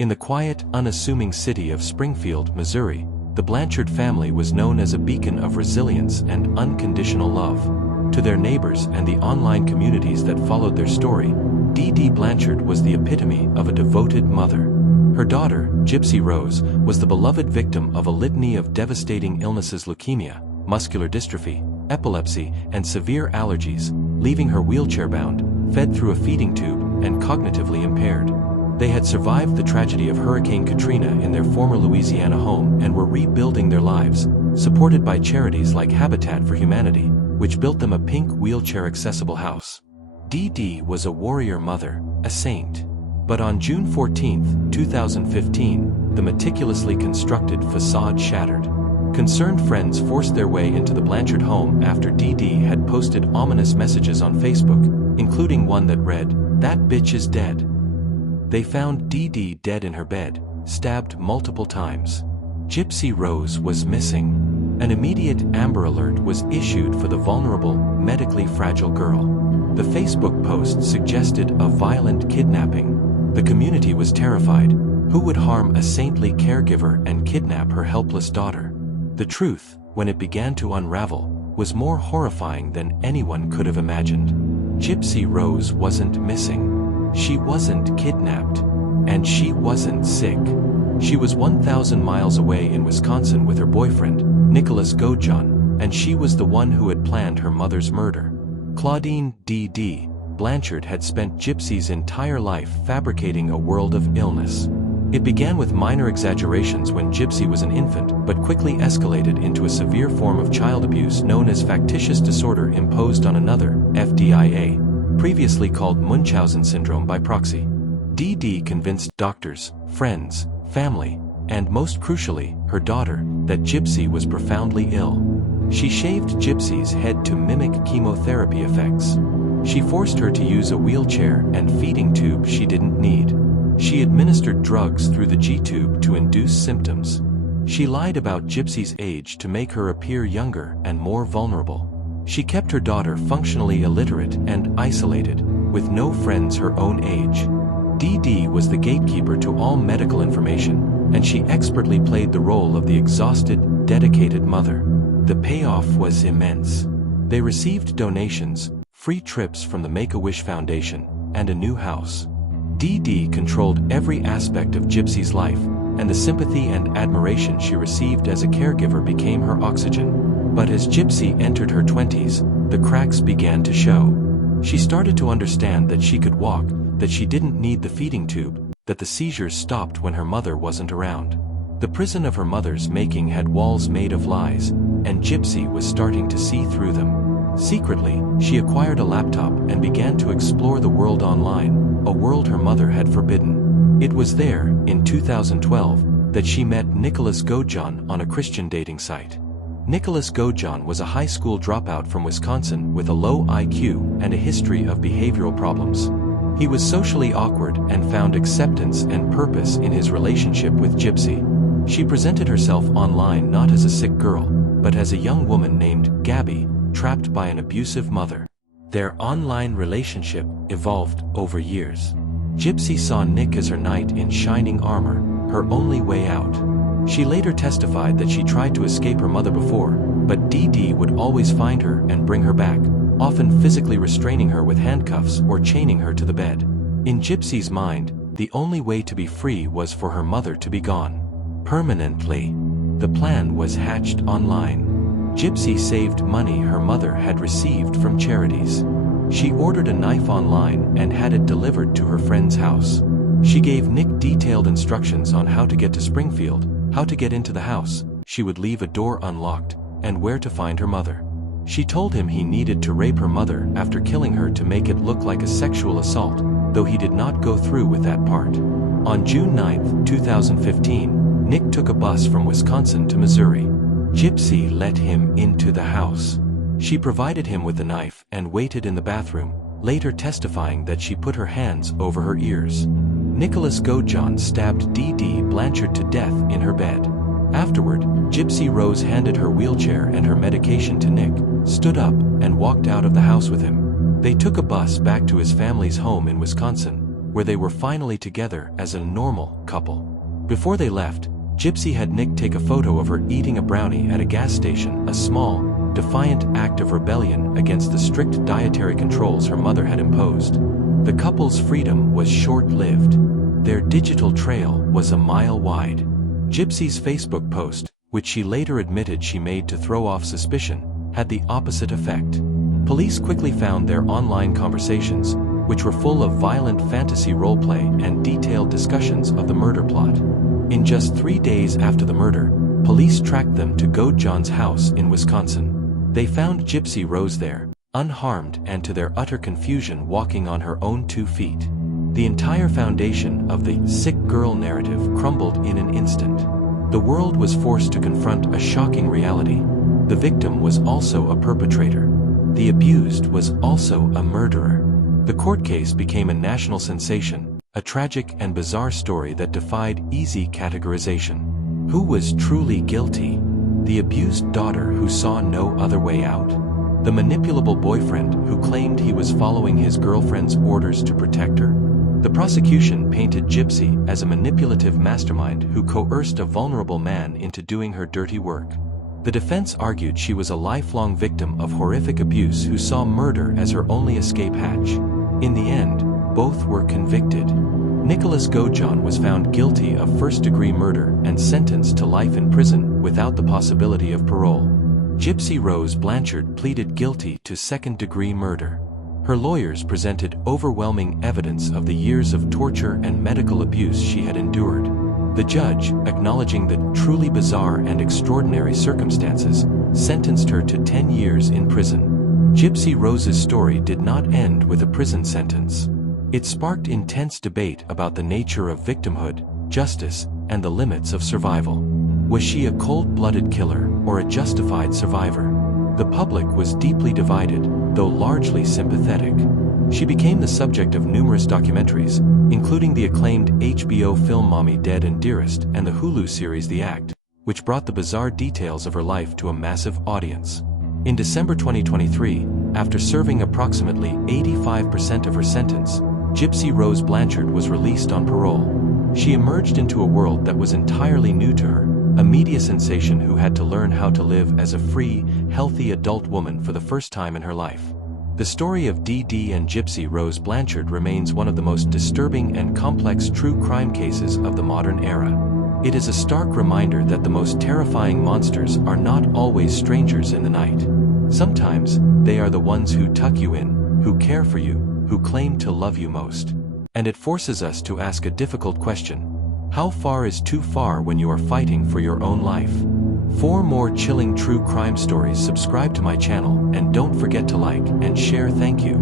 In the quiet, unassuming city of Springfield, Missouri, the Blanchard family was known as a beacon of resilience and unconditional love. To their neighbors and the online communities that followed their story, Dee Dee Blanchard was the epitome of a devoted mother. Her daughter, Gypsy Rose, was the beloved victim of a litany of devastating illnesses: leukemia, muscular dystrophy, epilepsy, and severe allergies, leaving her wheelchair-bound, fed through a feeding tube, and cognitively impaired. They had survived the tragedy of Hurricane Katrina in their former Louisiana home and were rebuilding their lives, supported by charities like Habitat for Humanity, which built them a pink wheelchair-accessible house. Dee Dee was a warrior mother, a saint. But on June 14, 2015, the meticulously constructed facade shattered. Concerned friends forced their way into the Blanchard home after Dee Dee had posted ominous messages on Facebook, including one that read, "That bitch is dead." They found Dee Dee dead in her bed, stabbed multiple times. Gypsy Rose was missing. An immediate Amber Alert was issued for the vulnerable, medically fragile girl. The Facebook post suggested a violent kidnapping. The community was terrified. Who would harm a saintly caregiver and kidnap her helpless daughter? The truth, when it began to unravel, was more horrifying than anyone could have imagined. Gypsy Rose wasn't missing. She wasn't kidnapped. And she wasn't sick. She was 1,000 miles away in Wisconsin with her boyfriend, Nicholas Godejohn, and she was the one who had planned her mother's murder. Claudine Dee Dee Blanchard had spent Gypsy's entire life fabricating a world of illness. It began with minor exaggerations when Gypsy was an infant, but quickly escalated into a severe form of child abuse known as Factitious Disorder Imposed on Another, FDIA, previously called Munchausen syndrome by proxy. Dee Dee convinced doctors, friends, family, and most crucially, her daughter, that Gypsy was profoundly ill. She shaved Gypsy's head to mimic chemotherapy effects. She forced her to use a wheelchair and feeding tube she didn't need. She administered drugs through the G-tube to induce symptoms. She lied about Gypsy's age to make her appear younger and more vulnerable. She kept her daughter functionally illiterate and isolated, with no friends her own age. Dee Dee was the gatekeeper to all medical information, and she expertly played the role of the exhausted, dedicated mother. The payoff was immense. They received donations, free trips from the Make-A-Wish Foundation, and a new house. Dee Dee controlled every aspect of Gypsy's life, and the sympathy and admiration she received as a caregiver became her oxygen. But as Gypsy entered her 20s, the cracks began to show. She started to understand that she could walk, that she didn't need the feeding tube, that the seizures stopped when her mother wasn't around. The prison of her mother's making had walls made of lies, and Gypsy was starting to see through them. Secretly, she acquired a laptop and began to explore the world online, a world her mother had forbidden. It was there, in 2012, that she met Nicholas Godejohn on a Christian dating site. Nicholas Godejohn was a high school dropout from Wisconsin with a low IQ and a history of behavioral problems. He was socially awkward and found acceptance and purpose in his relationship with Gypsy. She presented herself online not as a sick girl, but as a young woman named Gabby, trapped by an abusive mother. Their online relationship evolved over years. Gypsy saw Nick as her knight in shining armor, her only way out. She later testified that she tried to escape her mother before, but Dee Dee would always find her and bring her back, often physically restraining her with handcuffs or chaining her to the bed. In Gypsy's mind, the only way to be free was for her mother to be gone. Permanently. The plan was hatched online. Gypsy saved money her mother had received from charities. She ordered a knife online and had it delivered to her friend's house. She gave Nick detailed instructions on how to get to Springfield, how to get into the house, she would leave a door unlocked, and where to find her mother. She told him he needed to rape her mother after killing her to make it look like a sexual assault, though he did not go through with that part. On June 9, 2015, Nick took a bus from Wisconsin to Missouri. Gypsy let him into the house. She provided him with the knife and waited in the bathroom, later testifying that she put her hands over her ears. Nicholas Godejohn stabbed Dee Dee Blanchard to death in her bed. Afterward, Gypsy Rose handed her wheelchair and her medication to Nick, stood up, and walked out of the house with him. They took a bus back to his family's home in Wisconsin, where they were finally together as a normal couple. Before they left, Gypsy had Nick take a photo of her eating a brownie at a gas station, a small, defiant act of rebellion against the strict dietary controls her mother had imposed. The couple's freedom was short-lived. Their digital trail was a mile wide. Gypsy's Facebook post, which she later admitted she made to throw off suspicion, had the opposite effect. Police quickly found their online conversations, which were full of violent fantasy roleplay and detailed discussions of the murder plot. In just 3 days after the murder, police tracked them to Godejohn's house in Wisconsin. They found Gypsy Rose there, unharmed and to their utter confusion walking on her own 2 feet. The entire foundation of the sick girl narrative crumbled in an instant. The world was forced to confront a shocking reality. The victim was also a perpetrator. The abused was also a murderer. The court case became a national sensation, a tragic and bizarre story that defied easy categorization. Who was truly guilty? The abused daughter who saw no other way out? The manipulable boyfriend who claimed he was following his girlfriend's orders to protect her? The prosecution painted Gypsy as a manipulative mastermind who coerced a vulnerable man into doing her dirty work. The defense argued she was a lifelong victim of horrific abuse who saw murder as her only escape hatch. In the end, both were convicted. Nicholas Godejohn was found guilty of first-degree murder and sentenced to life in prison without the possibility of parole. Gypsy Rose Blanchard pleaded guilty to second-degree murder. Her lawyers presented overwhelming evidence of the years of torture and medical abuse she had endured. The judge, acknowledging the truly bizarre and extraordinary circumstances, sentenced her to 10 years in prison. Gypsy Rose's story did not end with a prison sentence. It sparked intense debate about the nature of victimhood, justice, and the limits of survival. Was she a cold-blooded killer or a justified survivor? The public was deeply divided, though largely sympathetic. She became the subject of numerous documentaries, including the acclaimed HBO film Mommy Dead and Dearest and the Hulu series The Act, which brought the bizarre details of her life to a massive audience. In December 2023, after serving approximately 85% of her sentence, Gypsy Rose Blanchard was released on parole. She emerged into a world that was entirely new to her, a media sensation who had to learn how to live as a free, healthy adult woman for the first time in her life. The story of Dee Dee and Gypsy Rose Blanchard remains one of the most disturbing and complex true crime cases of the modern era. It is a stark reminder that the most terrifying monsters are not always strangers in the night. Sometimes, they are the ones who tuck you in, who care for you, who claim to love you most. And it forces us to ask a difficult question. How far is too far when you are fighting for your own life? For more chilling true crime stories, subscribe to my channel and don't forget to like and share. Thank you.